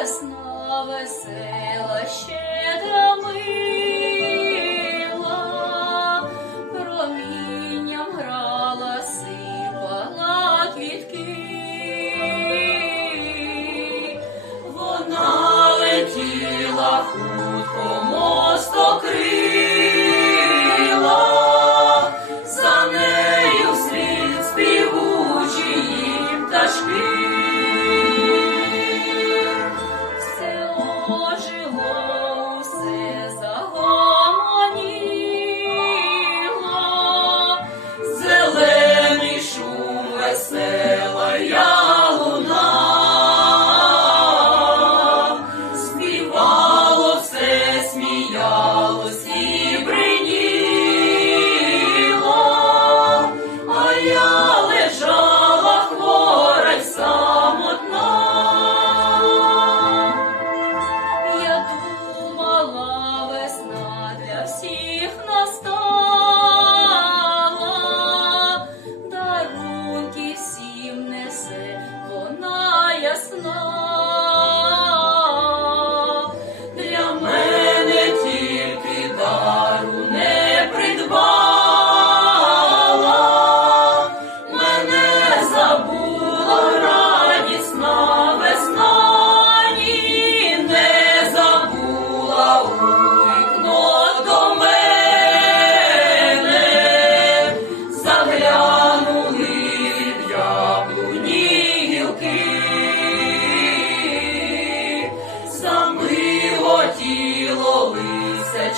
весна весела ще та промінням грала сипала квітки, вона летіла.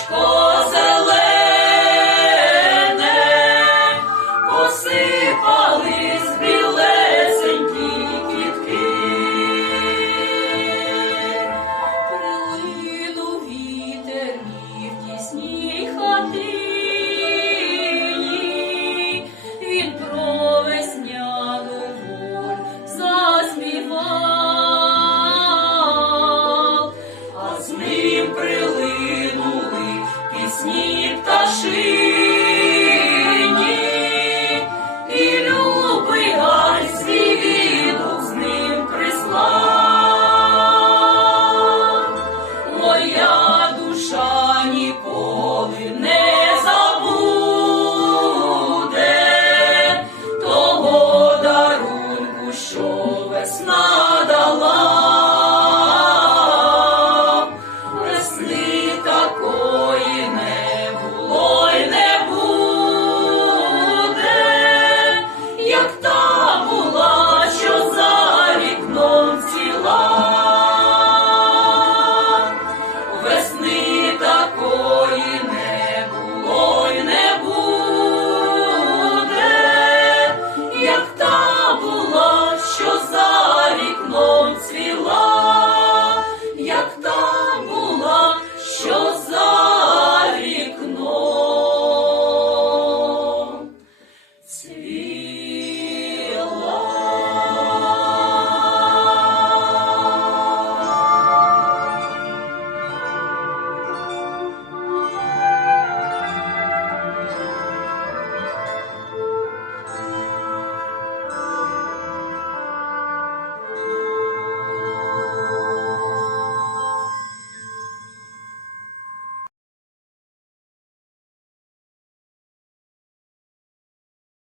листячко зелене, посипались білесенькі квітки, прилинув вітер і в тісній хатині, він про весняну воль а З ним прилину ясні пташи.